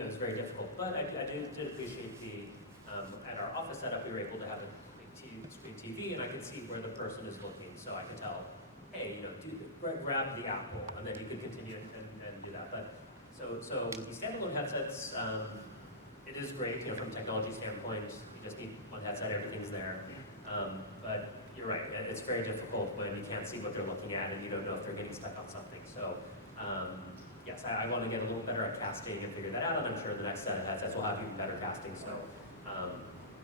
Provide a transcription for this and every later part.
it's very difficult. But I did appreciate at our office setup, we were able to have a big screen TV, and I could see where the person is looking, so I could tell, hey, grab the apple, and then you could continue and do that. But so with these standalone headsets, it is great, from a technology standpoint. You just need one headset, everything's there. But you're right, it's very difficult when you can't see what they're looking at and you don't know if they're getting stuck on something. So yes, I want to get a little better at casting and figure that out, and I'm sure the next set of headsets will have even better casting. So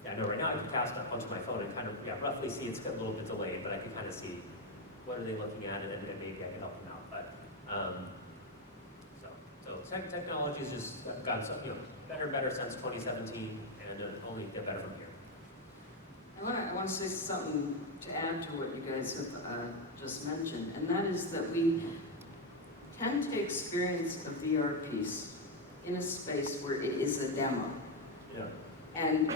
yeah, I know right now I can cast onto my phone and kind of roughly see it's a little bit delayed, but I can kind of see what are they looking at, and maybe I can help them out. But so technology has just gotten better and better since 2017, and only get better from here. I want to say something to add to what you guys have just mentioned, and that is that we tend to experience a VR piece in a space where it is a demo. Yeah. And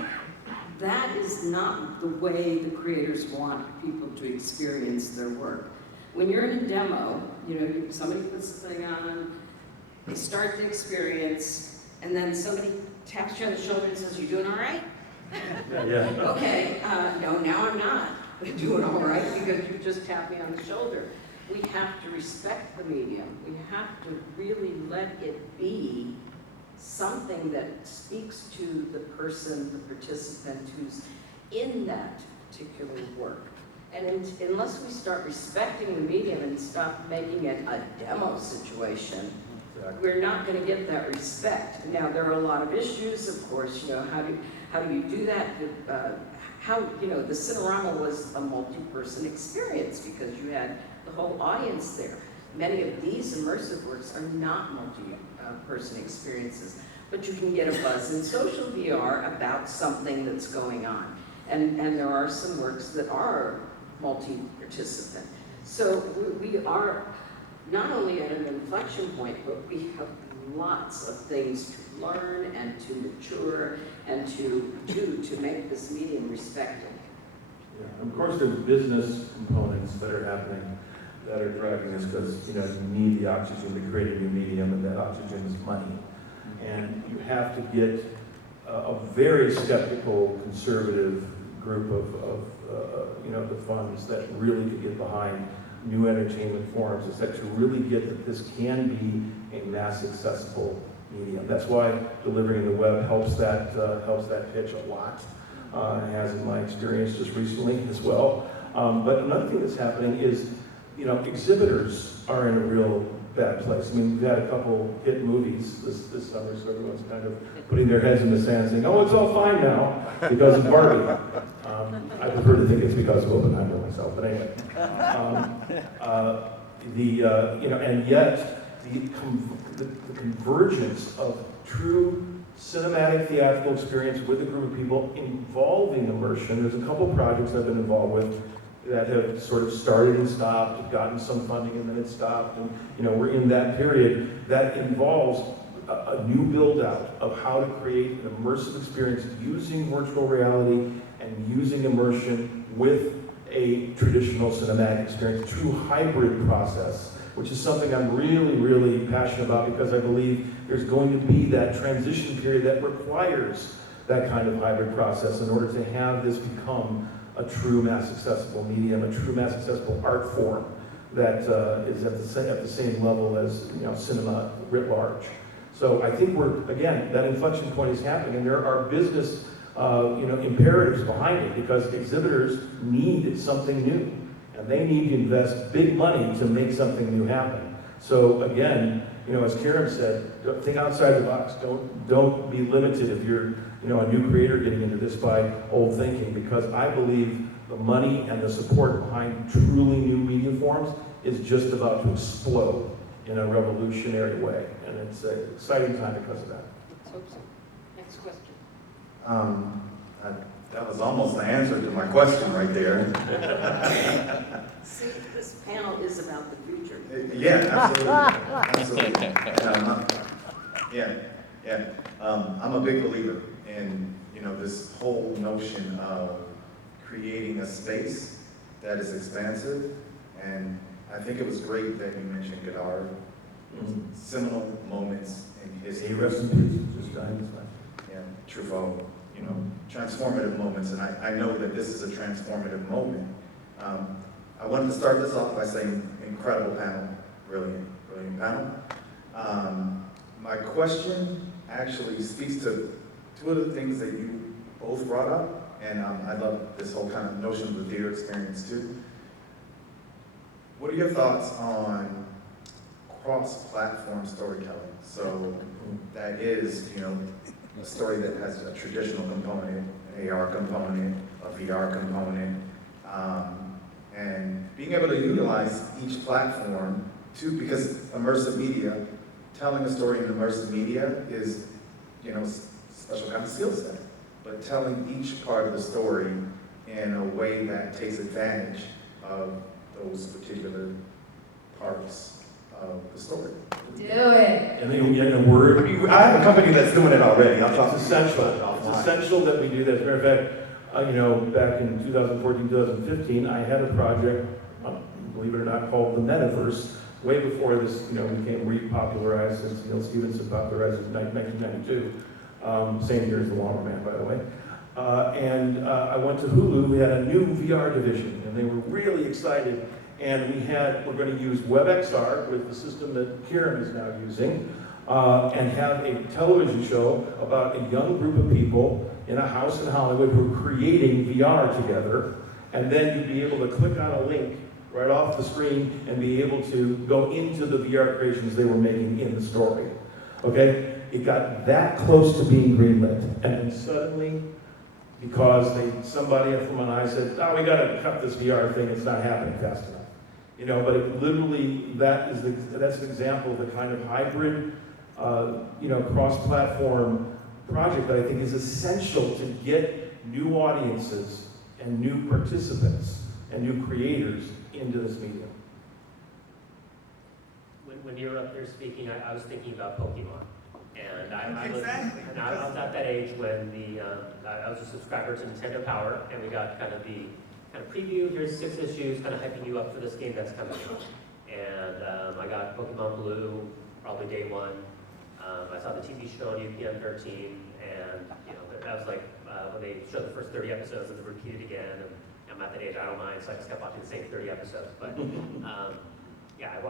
that is not the way the creators want people to experience their work. When you're in a demo, somebody puts the thing on, they start the experience, and then somebody taps you on the shoulder and says, "You doing all right?" Yeah. Okay, no, now I'm not doing all right because you just tapped me on the shoulder. We have to respect the medium. We have to really let it be something that speaks to the person, the participant who's in that particular work. And unless we start respecting the medium and stop making it a demo situation, we're not going to get that respect. Now, there are a lot of issues, of course. How do you do that? The Cinerama was a multi-person experience because you had the whole audience there. Many of these immersive works are not multi-person experiences, but you can get a buzz in social VR about something that's going on. And there are some works that are multi-participant. So we are not only at an inflection point, but we have lots of things to learn and to mature and to do to make this medium respected. Yeah. Of course, there's business components that are happening that are driving this because you need the oxygen to create a new medium, and that oxygen is money. And you have to get a very skeptical, conservative group of the funds that really could get behind new entertainment forms, is that to really get that this can be a mass accessible medium. That's why delivering the web helps that pitch a lot. It has in my experience just recently as well. But another thing that's happening is, exhibitors are in a real bad place. I mean, we've had a couple hit movies this summer, so everyone's kind of putting their heads in the sand saying, "Oh, it's all fine now because of Barbie." I prefer to think it's because of Oppenheimer myself, but anyway. And yet the convergence of true cinematic theatrical experience with a group of people involving immersion. There's a couple projects I've been involved with that have sort of started and stopped, have gotten some funding and then it stopped, and we're in that period that involves a new build-out of how to create an immersive experience using virtual reality and using immersion with a traditional cinematic experience, a true hybrid process, which is something I'm really, really passionate about because I believe there's going to be that transition period that requires that kind of hybrid process in order to have this become a true mass accessible medium, a true mass accessible art form that is at the same level as cinema writ large. So I think that inflection point is happening, and there are business imperatives behind it because exhibitors need something new, and they need to invest big money to make something new happen. So again, as Karen said, think outside the box. Don't be limited if you're a new creator getting into this by old thinking, because I believe the money and the support behind truly new media forms is just about to explode in a revolutionary way, and it's an exciting time because of that. Let's hope so. Next question. That was almost the answer to my question right there. See, this panel is about the future. Yeah, absolutely. I'm a big believer in this whole notion of creating a space that is expansive, and I think it was great that you mentioned Godard. Seminal moments in is Hey, rest in peace, just died this last. yeah, Truffaut, transformative moments, and I know that this is a transformative moment. I wanted to start this off by saying incredible panel, brilliant panel. My question actually speaks to two of the things that you both brought up, and I love this whole kind of notion of the theater experience too. What are your thoughts on cross-platform storytelling? So that is, a story that has a traditional component, an AR component, a VR component, and being able to utilize each platform because immersive media, telling a story in immersive media is, special kind of skill set. But telling each part of the story in a way that takes advantage of those particular parts of the story. Do it. And then in a word, I have a company that's doing it already. I'll talk it's to you essential. about it It's offline. essential that we do that. As a matter of fact, back in 2014, 2015, I had a project, believe it or not, called the Metaverse, way before this, became repopularized since Neil Stephenson popularized it in 1992. Same year as the Lawnmower Man, by the way. I went to Hulu. We had a new VR division, and they were really excited. And we're going to use WebXR with the system that Kieran is now using, and have a television show about a young group of people in a house in Hollywood who are creating VR together. And then you'd be able to click on a link right off the screen and be able to go into the VR creations they were making in the story. Okay? It got that close to being greenlit. And then suddenly, because somebody from an eye said, "Oh, we got to cut this VR thing, it's not happening fast enough." But it literally, that's an example of the kind of hybrid, cross-platform project that I think is essential to get new audiences and new participants and new creators into this medium. When you were up there speaking, I was thinking about Pokemon. And I was at that age when I was a subscriber to Nintendo Power, and we got kind of the preview, here's 6 issues, kind of hyping you up for this game that's coming out. And I got Pokemon Blue probably day one. I saw the TV show on UPN 13, and that was like when they showed the first 30 episodes and then repeated again. And I'm at that age, I don't mind, so I just kept watching the same 30 episodes. But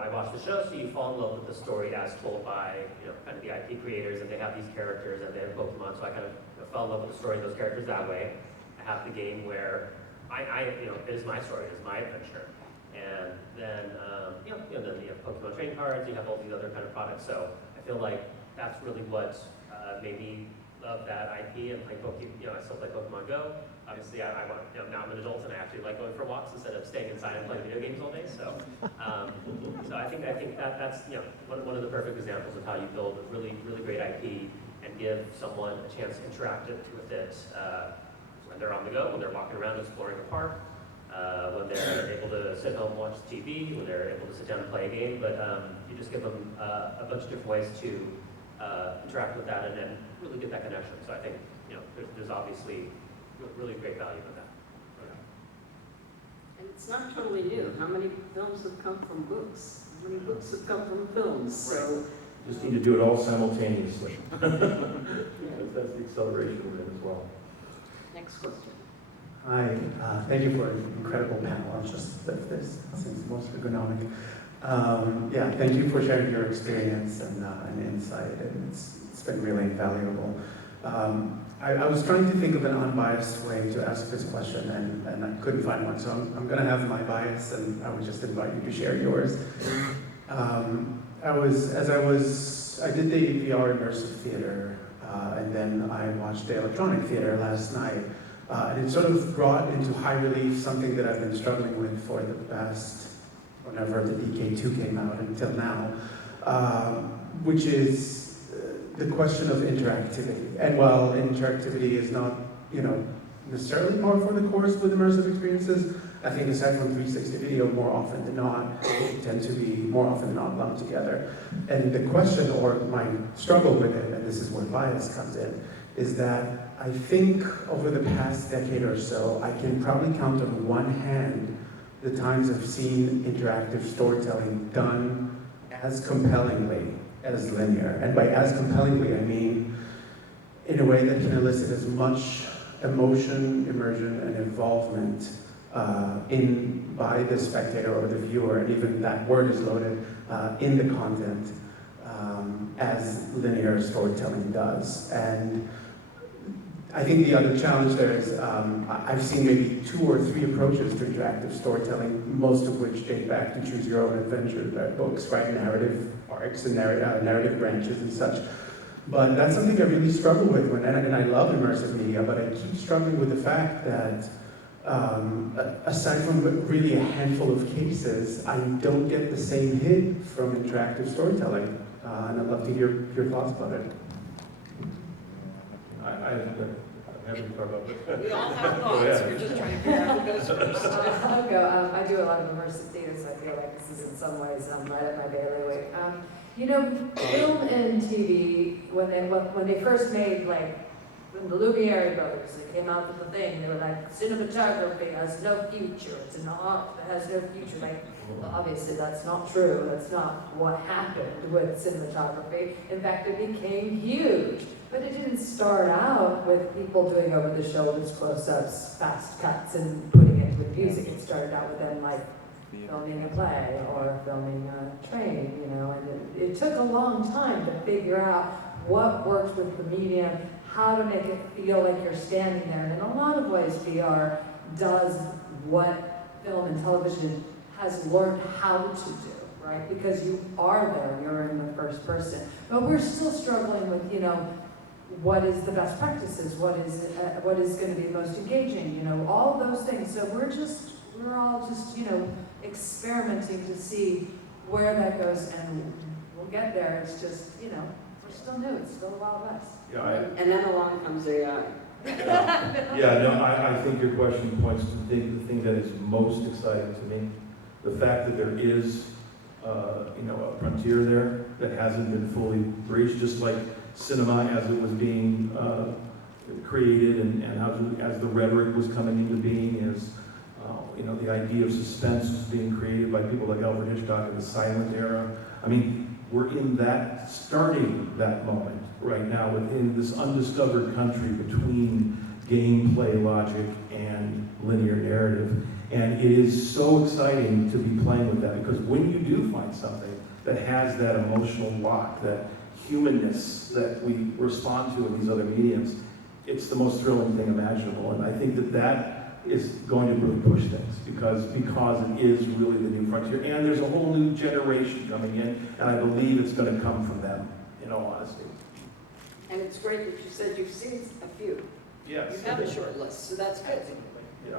I watched the show, so you fall in love with the story as told by kind of the IP creators, and they have these characters and they have Pokemon. So I kind of fell in love with the story of those characters that way. I have the game where it is my story, it is my adventure. And then, then you have Pokemon trading cards, you have all these other kind of products. So I feel like that's really what made me love that IP and play Pokemon. I still play Pokemon Go. Obviously, now I'm an adult and I actually like going for walks instead of staying inside and playing video games all day. So, so I think that's one of the perfect examples of how you build a really great IP and give someone a chance to interact with it. When they're on the go, when they're walking around exploring a park, when they're able to sit home and watch TV, when they're able to sit down and play a game, but you just give them a bunch of different ways to interact with that and then really get that connection. So I think there's obviously really great value in that. And it's not totally new. How many films have come from books? How many books have come from films? So Just need to do it all simultaneously. That's the acceleration of it as well. next question. Hi, thank you for an incredible panel. I'll just lift this since most ergonomic. Thank you for sharing your experience and insight, and it's been really invaluable. I was trying to think of an unbiased way to ask this question, and I couldn't find one, so I'm going to have my bias, and I would just invite you to share yours. I did the VR immersive theater, and then I watched the electronic theater last night. And it sort of brought into high relief something that I've been struggling with for the past, whenever the DK2 came out until now, which is the question of interactivity. And while interactivity is not, necessarily par for the course with immersive experiences, I think aside from 360 video, more often than not, they tend to be more often than not lumped together. And the question, or my struggle with it, and this is where bias comes in, is that I think over the past decade or so, I can probably count on one hand the times I've seen interactive storytelling done as compellingly as linear. And by as compellingly, I mean in a way that can elicit as much emotion, immersion, and involvement by the spectator or the viewer, and even that word is loaded, in the content as linear storytelling does. And I think the other challenge there is I've seen maybe 2 or 3 approaches to interactive storytelling, most of which date back to Choose Your Own Adventure books, right? Narrative arcs and narrative branches and such. But that's something I really struggle with, and I love immersive media, but I keep struggling with the fact that aside from really a handful of cases, I don't get the same hit from interactive storytelling. And I'd love to hear your thoughts about it. I'm happy to talk about this. We all have thoughts, we're just trying to figure out who goes first. I'll go. I do a lot of immersive theater, so I feel like this is in some ways right up my bailiwick. You know, film and TV, when they first made, like, when the Lumiere brothers, they came out with the thing, they were like, cinematography has no future, it's an art that has no future. Like, well, obviously that's not true, that's not what happened with cinematography. In fact, it became huge. But it didn't start out with people doing over-the-shoulders, close-ups, fast cuts, and putting it with music. It started out with them, like, filming a play or filming a train, you know, and it took a long time to figure out what works with the medium, how to make it feel like you're standing there. And in a lot of ways, VR does what film and television has learned how to do, right? Because you are there, you're in the first person. But we're still struggling with, you know, what is the best practices? What is going to be the most engaging? You know, all those things. So we're all just, you know, experimenting to see where that goes, and we'll get there. It's just, you know, we're still new. It's still a Wild West. Yeah, And then along comes AI. I think your question points to the thing that is most exciting to me. The fact that there is, a frontier there that hasn't been fully breached, just like cinema as it was being created and as the rhetoric was coming into being, as the idea of suspense was being created by people like Alfred Hitchcock in the silent era. I mean, we're starting that moment right now within this undiscovered country between gameplay logic and linear narrative. And it is so exciting to be playing with that, because when you do find something that has that emotional lock, that humanness that we respond to in these other mediums, it's the most thrilling thing imaginable. And I think that is going to really push things, because it is really the new frontier. And there's a whole new generation coming in, and I believe it's going to come from them, in all honesty. And it's great that you said you've seen a few. Yes. You have a short list, so that's good. Yeah.